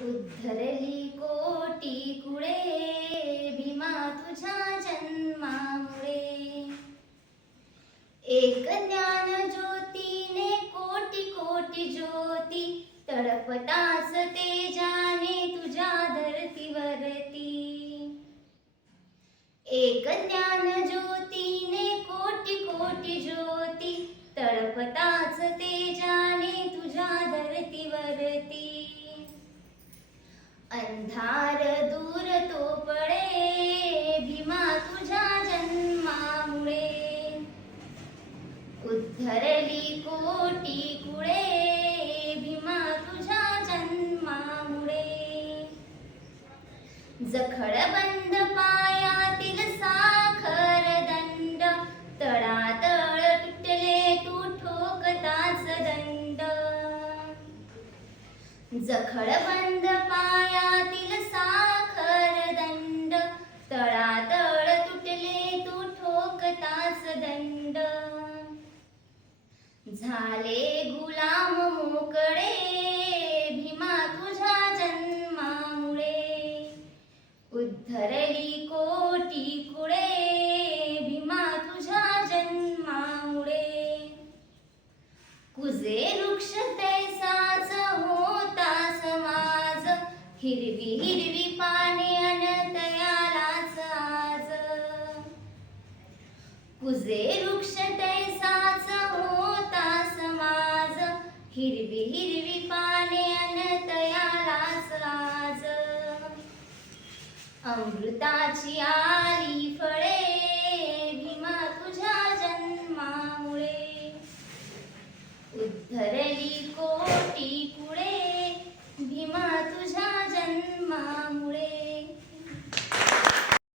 उद्धरली कोटी कुळे भीमा तुझ्या जन्मामुळे। एक ज्ञान ज्योतीने कोटी कोटी ज्योती तळपताच तेजाने तुझ्या धरतीवरती। एक ज्ञान ज्योतीने कोटी कोटी ज्योती तळपताच तेजाने तुझ्या धरतीवरती। अंधार दूर तो पळे भीमा तुझ्या जन्मामुळे। उद्धरली कोटी कुळे भीमा तुझ्या जन्मामुळे। जखडबंद पायातील साखर दंड तळातळ तुटले तू ठोकताच दंड। जखडबंद पायातील साखर दंड तळातळ तुटले तू ठोकताच दंड। झाले गुलाम मोकळे भीमा तुझ्या जन्मामुळे। उद्धरली कोटी कुळे भीमा तुझ्या जन्मामुळे। कुजे वृक्ष तैसाच होता समाज हिरवी हिरवी पाने अन तयालाच आज। कुजे वृक्ष तैसाच होता समाज हिरवी हिरवी पाने अन तयालाच आज। अमृताची आली फळे भीमा तुझ्या जन्मामुळे। उद्धरली कोटी